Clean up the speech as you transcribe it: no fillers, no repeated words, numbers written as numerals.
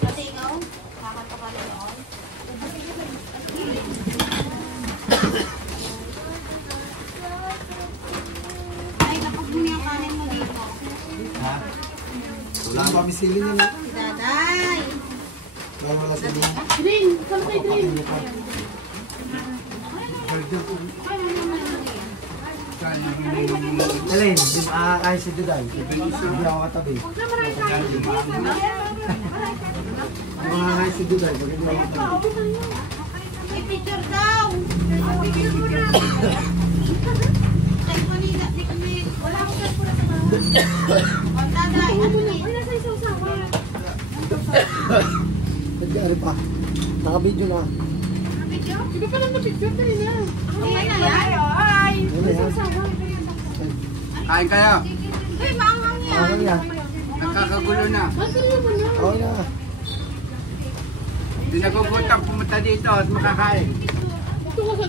Kasi ikaw, kakanta ka na noon. Ay, kapag bumi ang kanin mo dito. Ha? Wala ang pamisilin yun. Daday! Wala sila. Green! Saan kayo green? Alin, di ba kahit si Duday? Hindi ako katabi. Mga kahit si Duday, pag hindi ako katabi. I-picture daw! Picture mo na! Kaya kanina, di kami, wala akong kalpura sa mga. O, daday, ano ni? Wala sa isang sawa. Nag-aari pa. Naka-video na. Video? Hindi pa lang na-picture kanina. Ayan na yan. Isang sawa. Kain kayo. Uy, maangang yan. Okay na. Nagkakagulo na. Asan mo na? Okay na. Hindi nagugutang pumunta dito at makakain. Ito ka sa